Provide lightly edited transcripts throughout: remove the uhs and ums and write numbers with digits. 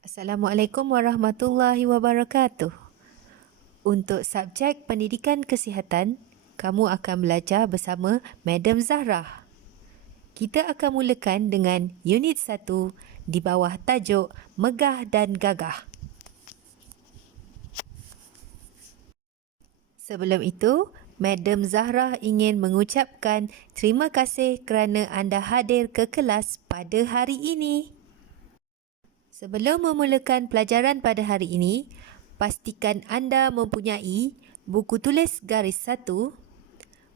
Assalamualaikum warahmatullahi wabarakatuh. Untuk subjek pendidikan kesihatan, kamu akan belajar bersama Madam Zahra. Kita akan mulakan dengan unit 1 di bawah tajuk Megah dan Gagah. Sebelum itu, Madam Zahra ingin mengucapkan terima kasih kerana anda hadir ke kelas pada hari ini. Sebelum memulakan pelajaran pada hari ini, pastikan anda mempunyai buku tulis garis 1,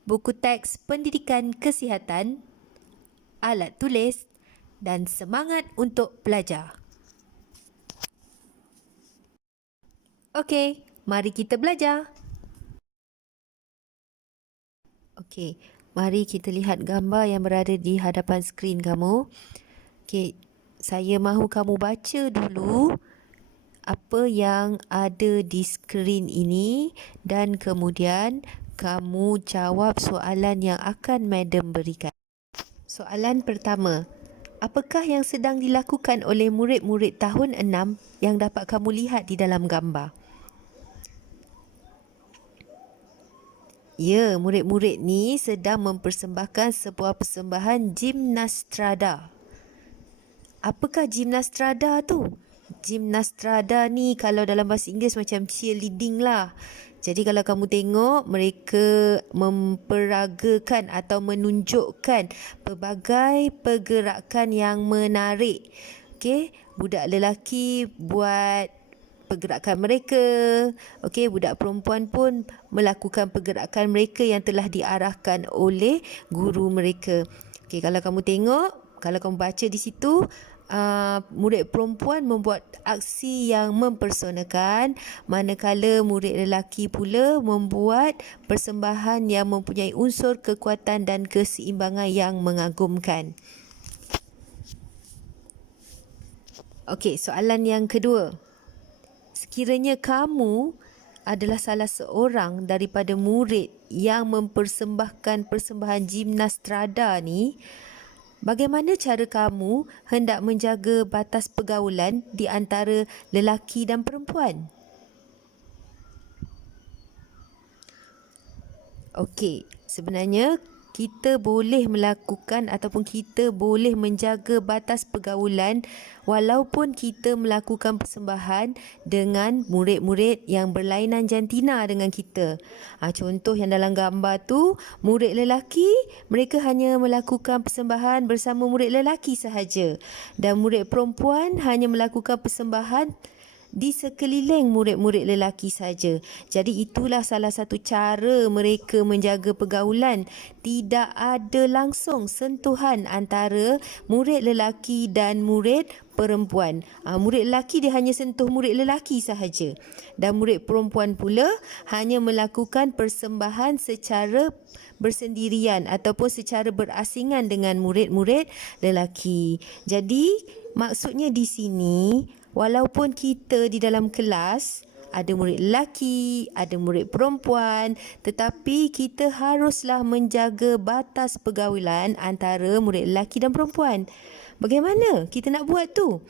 buku teks pendidikan kesihatan, alat tulis dan semangat untuk belajar. Okey, mari kita belajar. Okey, mari kita lihat gambar yang berada di hadapan skrin kamu. Okey, saya mahu kamu baca dulu apa yang ada di skrin ini dan kemudian kamu jawab soalan yang akan Madam berikan. Soalan pertama, apakah yang sedang dilakukan oleh murid-murid tahun 6 yang dapat kamu lihat di dalam gambar? Ya, murid-murid ni sedang mempersembahkan sebuah persembahan gimnastrada. Apakah gimnastrada tu? Gimnastrada ni kalau dalam bahasa Inggeris macam cheerleading lah. Jadi kalau kamu tengok, mereka memperagakan atau menunjukkan pelbagai pergerakan yang menarik. Okey, budak lelaki buat pergerakan mereka. Okey, budak perempuan pun melakukan pergerakan mereka yang telah diarahkan oleh guru mereka. Okey, kalau kamu tengok, kalau kamu baca di situ, murid perempuan membuat aksi yang mempersonakan, manakala murid lelaki pula membuat persembahan yang mempunyai unsur kekuatan dan keseimbangan yang mengagumkan. Okey, soalan yang kedua. Sekiranya kamu adalah salah seorang daripada murid yang mempersembahkan persembahan gimnastrada ni, bagaimana cara kamu hendak menjaga batas pergaulan di antara lelaki dan perempuan? Okey, sebenarnya kita boleh melakukan ataupun kita boleh menjaga batas pergaulan walaupun kita melakukan persembahan dengan murid-murid yang berlainan jantina dengan kita. Contoh yang dalam gambar tu, murid lelaki mereka hanya melakukan persembahan bersama murid lelaki sahaja dan murid perempuan hanya melakukan persembahan di sekeliling murid-murid lelaki saja. Jadi itulah salah satu cara mereka menjaga pergaulan. Tidak ada langsung sentuhan antara murid lelaki dan murid perempuan. Murid lelaki dia hanya sentuh murid lelaki sahaja. Dan murid perempuan pula hanya melakukan persembahan secara bersendirian ataupun secara berasingan dengan murid-murid lelaki. Jadi maksudnya di sini, walaupun kita di dalam kelas ada murid lelaki, ada murid perempuan, tetapi kita haruslah menjaga batas pergaulan antara murid lelaki dan perempuan. Bagaimana kita nak buat tu?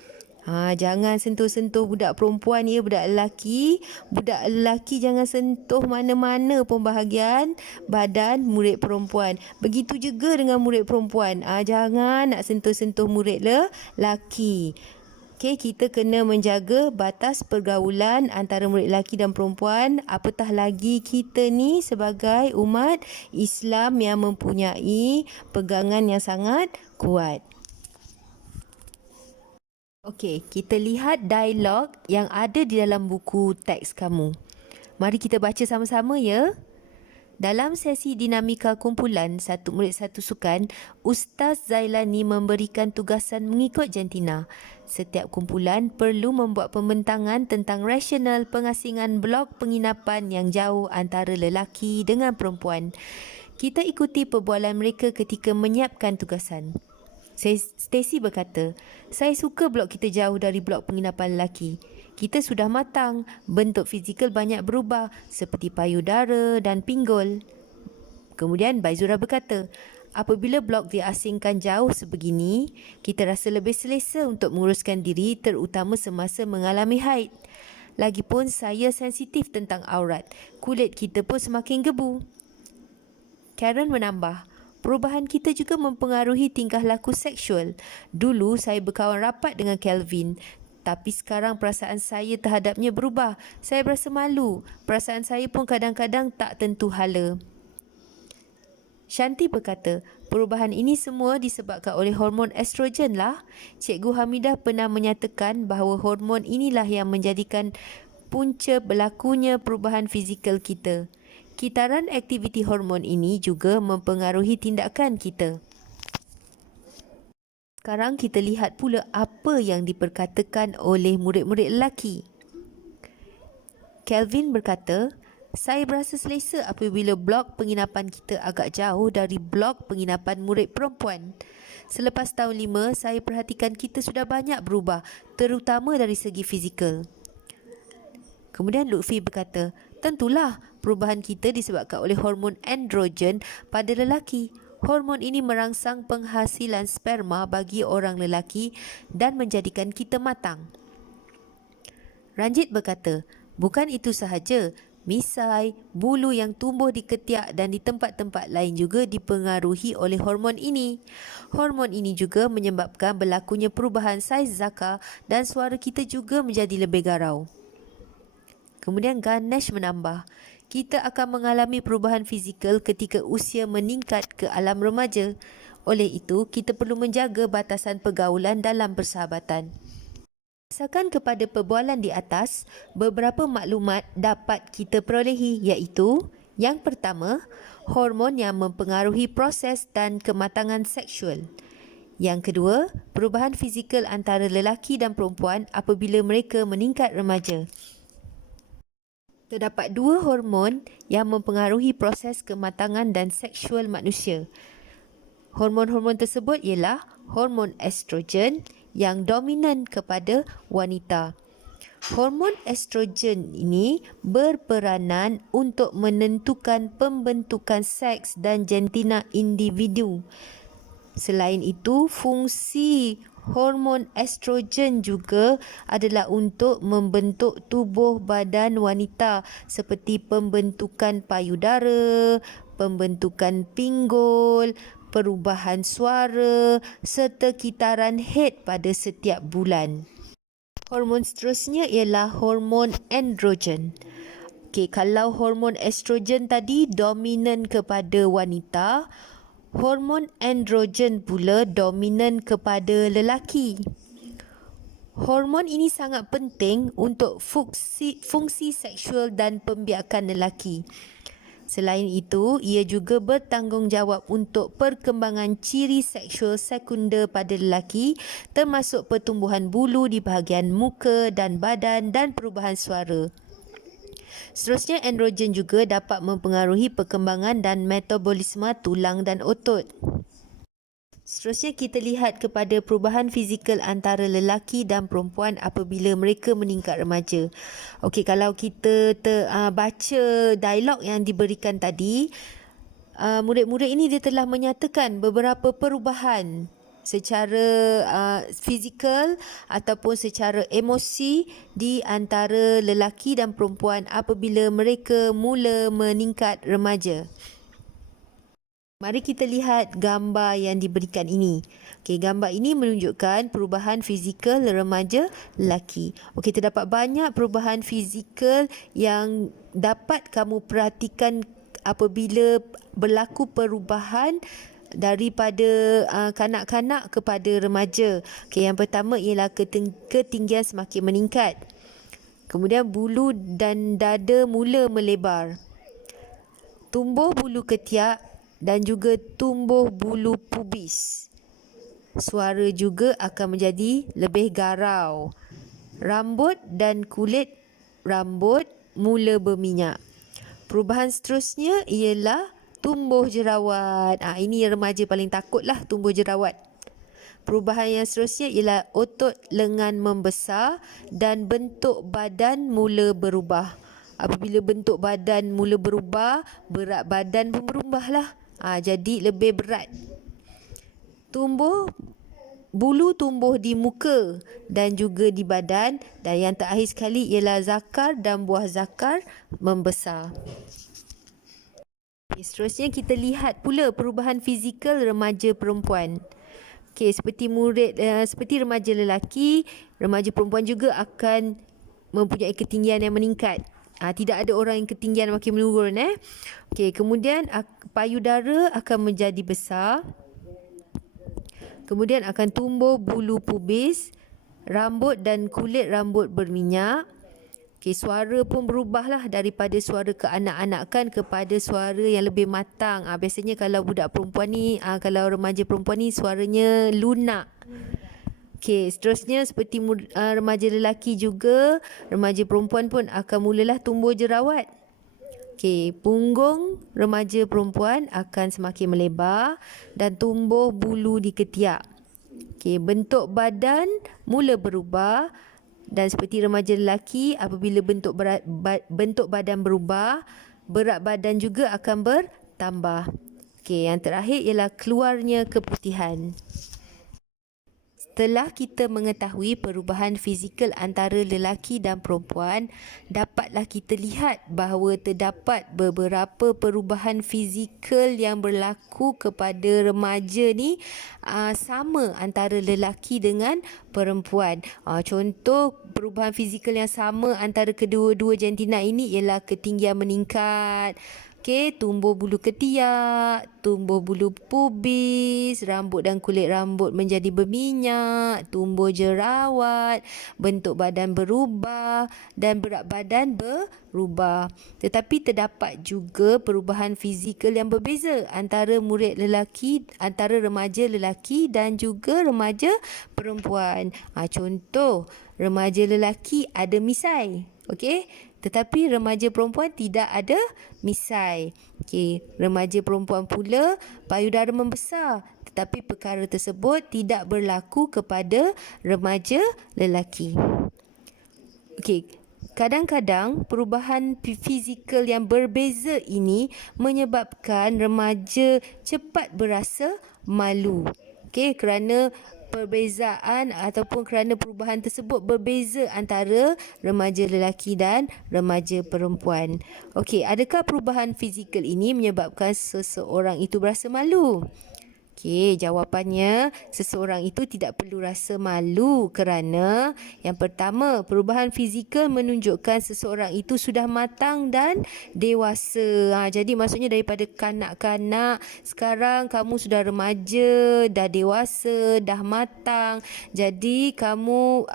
Jangan sentuh-sentuh budak perempuan ya, budak lelaki. Budak lelaki jangan sentuh mana-mana pun bahagian badan murid perempuan. Begitu juga dengan murid perempuan. Jangan nak sentuh-sentuh murid lelaki. Okey, kita kena menjaga batas pergaulan antara murid lelaki dan perempuan. Apatah lagi kita ni sebagai umat Islam yang mempunyai pegangan yang sangat kuat. Okey, kita lihat dialog yang ada di dalam buku teks kamu. Mari kita baca sama-sama ya. Dalam sesi dinamika kumpulan satu murid satu sukan, Ustaz Zailani memberikan tugasan mengikut jantina. Setiap kumpulan perlu membuat pembentangan tentang rasional pengasingan blok penginapan yang jauh antara lelaki dengan perempuan. Kita ikuti perbualan mereka ketika menyiapkan tugasan. Stacy berkata, saya suka blok kita jauh dari blok penginapan lelaki. Kita sudah matang, bentuk fizikal banyak berubah seperti payudara dan pinggul. Kemudian Baizura berkata, Apabila blok diasingkan jauh sebegini, kita rasa lebih selesa untuk menguruskan diri terutama semasa mengalami haid. Lagipun saya sensitif tentang aurat. Kulit kita pun semakin gebu. Karen menambah, perubahan kita juga mempengaruhi tingkah laku seksual. Dulu saya berkawan rapat dengan Kelvin, tapi sekarang perasaan saya terhadapnya berubah. Saya berasa malu. Perasaan saya pun kadang-kadang tak tentu hala. Shanti berkata, perubahan ini semua disebabkan oleh hormon estrogen lah. Cikgu Hamidah pernah menyatakan bahawa hormon inilah yang menjadikan punca berlakunya perubahan fizikal kita. Kitaran aktiviti hormon ini juga mempengaruhi tindakan kita. Sekarang kita lihat pula apa yang diperkatakan oleh murid-murid lelaki. Kelvin berkata, saya berasa selesa apabila blok penginapan kita agak jauh dari blok penginapan murid perempuan. Selepas tahun 5, saya perhatikan kita sudah banyak berubah, terutama dari segi fizikal. Kemudian Lutfi berkata, tentulah perubahan kita disebabkan oleh hormon androgen pada lelaki. Hormon ini merangsang penghasilan sperma bagi orang lelaki dan menjadikan kita matang. Ranjit berkata, bukan itu sahaja. Misai, bulu yang tumbuh di ketiak dan di tempat-tempat lain juga dipengaruhi oleh hormon ini. Hormon ini juga menyebabkan berlakunya perubahan saiz zakar dan suara kita juga menjadi lebih garau. Kemudian Ganesh menambah, kita akan mengalami perubahan fizikal ketika usia meningkat ke alam remaja. Oleh itu, kita perlu menjaga batasan pergaulan dalam persahabatan. Berdasarkan kepada perbualan di atas, beberapa maklumat dapat kita perolehi iaitu yang pertama, hormon yang mempengaruhi proses dan kematangan seksual. Yang kedua, perubahan fizikal antara lelaki dan perempuan apabila mereka meningkat remaja. Terdapat 2 hormon yang mempengaruhi proses kematangan dan seksual manusia. Hormon-hormon tersebut ialah hormon estrogen yang dominan kepada wanita. Hormon estrogen ini berperanan untuk menentukan pembentukan seks dan jantina individu. Selain itu, fungsi hormon estrogen juga adalah untuk membentuk tubuh badan wanita seperti pembentukan payudara, pembentukan pinggul, perubahan suara serta kitaran haid pada setiap bulan. Hormon seterusnya ialah hormon androgen. Okey, kalau hormon estrogen tadi dominan kepada wanita, hormon androgen pula dominan kepada lelaki. Hormon ini sangat penting untuk fungsi seksual dan pembiakan lelaki. Selain itu, ia juga bertanggungjawab untuk perkembangan ciri seksual sekunder pada lelaki termasuk pertumbuhan bulu di bahagian muka dan badan dan perubahan suara. Seterusnya, androgen juga dapat mempengaruhi perkembangan dan metabolisme tulang dan otot. Seterusnya kita lihat kepada perubahan fizikal antara lelaki dan perempuan apabila mereka meningkat remaja. Okey, kalau kita baca dialog yang diberikan tadi, murid-murid ini dia telah menyatakan beberapa perubahan secara fizikal ataupun secara emosi di antara lelaki dan perempuan apabila mereka mula meningkat remaja. Mari kita lihat gambar yang diberikan ini. Okey, gambar ini menunjukkan perubahan fizikal remaja lelaki. Okey, terdapat banyak perubahan fizikal yang dapat kamu perhatikan apabila berlaku perubahan daripada kanak-kanak kepada remaja. Okey, yang pertama ialah ketinggian semakin meningkat. Kemudian bulu dan dada mula melebar. Tumbuh bulu ketiak dan juga tumbuh bulu pubis. Suara juga akan menjadi lebih garau. Rambut dan kulit rambut mula berminyak. Perubahan seterusnya ialah tumbuh jerawat. Ini remaja paling takutlah tumbuh jerawat. Perubahan yang seterusnya ialah otot lengan membesar dan bentuk badan mula berubah. Apabila bentuk badan mula berubah, berat badan pun berubahlah. Jadi lebih berat. Bulu tumbuh di muka dan juga di badan, dan yang terakhir sekali ialah zakar dan buah zakar membesar. Seterusnya kita lihat pula perubahan fizikal remaja perempuan. Seperti remaja lelaki, remaja perempuan juga akan mempunyai ketinggian yang meningkat. Tidak ada orang yang ketinggian makin menurun. Kemudian payudara akan menjadi besar. Kemudian akan tumbuh bulu pubis, rambut dan kulit rambut berminyak. Suara pun berubahlah daripada suara kekanak-anakan kepada suara yang lebih matang. Biasanya kalau budak perempuan ni, kalau remaja perempuan ni suaranya lunak. Seterusnya seperti remaja lelaki juga, remaja perempuan pun akan mulalah tumbuh jerawat. Punggung remaja perempuan akan semakin melebar dan tumbuh bulu di ketiak. Bentuk badan mula berubah, dan seperti remaja lelaki, apabila bentuk badan berubah, berat badan juga akan bertambah. Yang terakhir ialah keluarnya keputihan. Setelah kita mengetahui perubahan fizikal antara lelaki dan perempuan, dapatlah kita lihat bahawa terdapat beberapa perubahan fizikal yang berlaku kepada remaja ni sama antara lelaki dengan perempuan. Contoh perubahan fizikal yang sama antara kedua-dua jantina ini ialah ketinggian meningkat, tumbuh bulu ketiak, tumbuh bulu pubis, rambut dan kulit rambut menjadi berminyak, tumbuh jerawat, bentuk badan berubah dan berat badan berubah. Tetapi terdapat juga perubahan fizikal yang berbeza antara remaja lelaki dan juga remaja perempuan. Contoh, remaja lelaki ada misai. Tetapi remaja perempuan tidak ada misai. Remaja perempuan pula payudara membesar, tetapi perkara tersebut tidak berlaku kepada remaja lelaki. Kadang-kadang perubahan fizikal yang berbeza ini menyebabkan remaja cepat berasa malu. Kerana perbezaan ataupun kerana perubahan tersebut berbeza antara remaja lelaki dan remaja perempuan. Adakah perubahan fizikal ini menyebabkan seseorang itu berasa malu? Jawapannya, seseorang itu tidak perlu rasa malu kerana yang pertama, perubahan fizikal menunjukkan seseorang itu sudah matang dan dewasa. Jadi maksudnya daripada kanak-kanak, sekarang kamu sudah remaja, dah dewasa, dah matang. Jadi kamu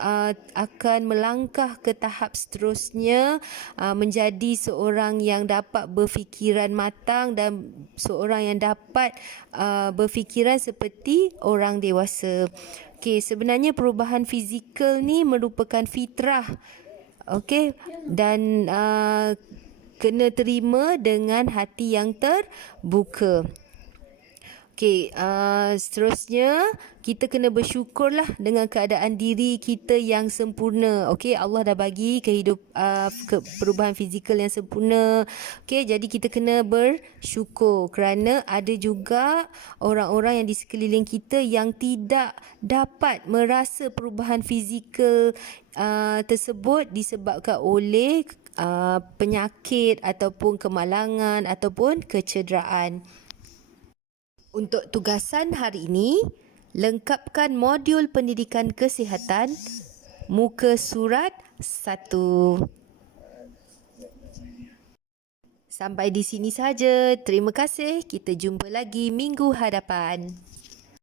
akan melangkah ke tahap seterusnya, menjadi seorang yang dapat berfikiran matang dan seorang yang dapat berfikiran seperti orang dewasa. Sebenarnya perubahan fizikal ni merupakan fitrah. Dan kena terima dengan hati yang terbuka. Seterusnya kita kena bersyukurlah dengan keadaan diri kita yang sempurna. Allah dah bagi perubahan fizikal yang sempurna. Jadi kita kena bersyukur kerana ada juga orang-orang yang di sekeliling kita yang tidak dapat merasa perubahan fizikal tersebut disebabkan oleh penyakit ataupun kemalangan ataupun kecederaan. Untuk tugasan hari ini, lengkapkan modul pendidikan kesihatan muka surat 1. Sampai di sini saja. Terima kasih. Kita jumpa lagi minggu hadapan.